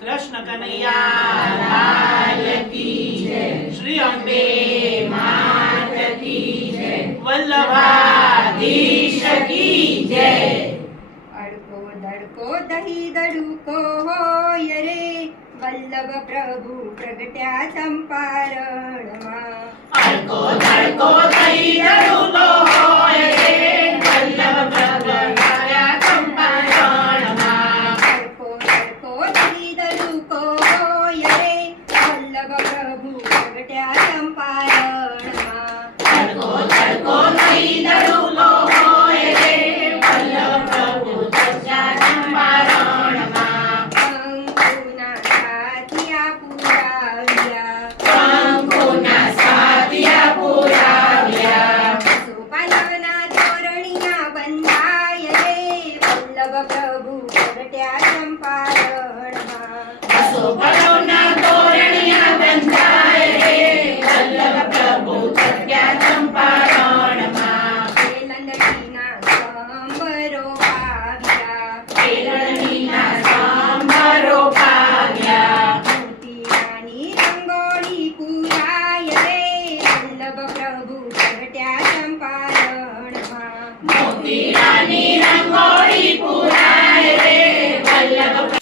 કૃષ્ણ કનૈયા શ્રી અંબે વલ્લભાધીશ કી જય. અડકો ધડકો દહી દડુકો હોય રે. વલ્લભ પ્રભુ પ્રગટ્યા ચંપારણમાં. અડકો ધડકો દહી દડુકો વલ્લભ પ્રભુ પ્રગટ્યા ચંપારણમાં અશોકના તોરણિયા બંધાય રે વલ્લભ પ્રભુ પ્રગટ્યા ચંપારણમાં કેલંદીના સાંભરો પાવ્યા કેલંદીના સાંભરો પાવ્યા મૂર્તિની રંગ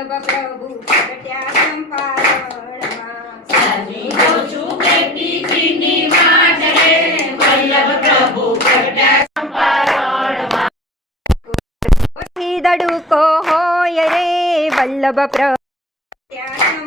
વલ્લભ પ્રભુ પ્રગટ્યા દડુકો હોય રે વલ્લભ પ્રભુ ત્યાં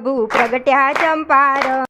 પ્રભુ પ્રગટ્યા ચંપારણ.